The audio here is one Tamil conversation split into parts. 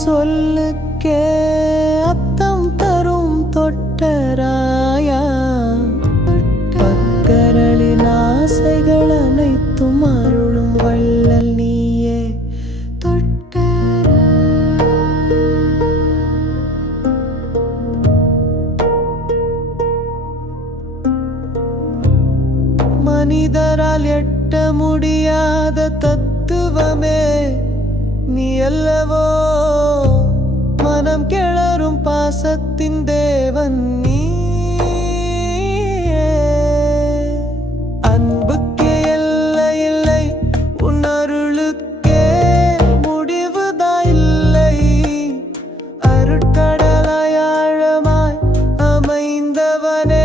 சொல்லுக்கே அத்தம் தரும் தொட்டராயா. பக்கரளின் ஆசைகள் அனைத்தும் அருளும் வள்ளல் நீயே. மனிதரால் எட்ட முடியாத தத்துவமே நீ அல்லவோ. மனம் கிளறும் பாசத்தின் தேவன் நீ. அன்புக்கே எல்லை இல்லை, உன் அருளுக்கே முடிவுதான் இல்லை. அருட்கடலாய் ஆழமாய் அமைந்தவனே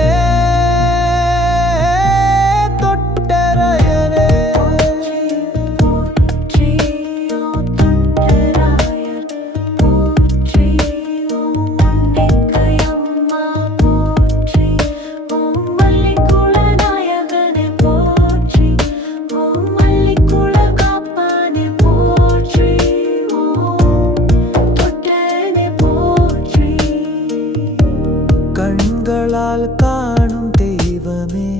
கண்களால் காணும் தெய்வமே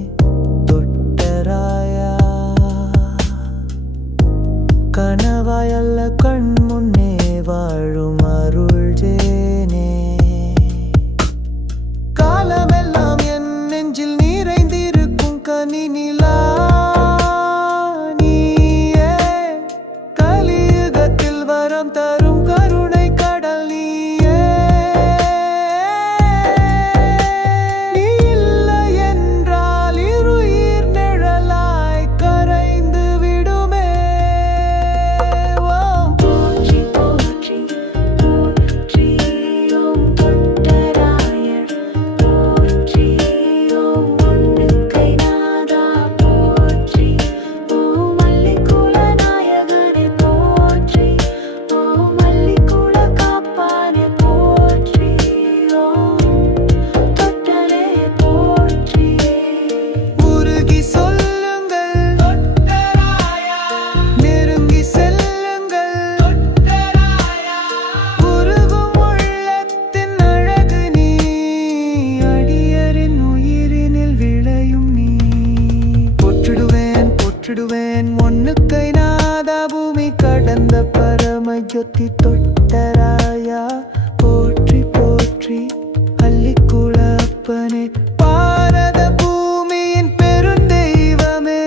தொட்டராயா. கனவாய் அல்ல கண் முன்னே வாழும் அருள் ஜேனே. காலமெல்லாம் என் நெஞ்சில் நிறைந்திருக்கும் கனி நிலா நீயே. கலியுகத்தில் வரம் தரும் கருணை கடல் நீயே. ஒன்னுக்கை நாதா பூமி கடந்த பரமஜோதி தொட்டராயா. போற்றி போற்றி அள்ளிக்குள அப்பனே, பாரத பூமியின் பெருந்தெய்வமே.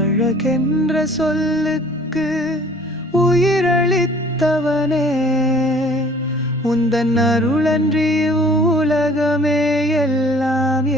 அழகென்ற சொல்லுக்கு உயிரளித்தவனே, உந்தன் அருளன்றி உலகமே எல்லாம்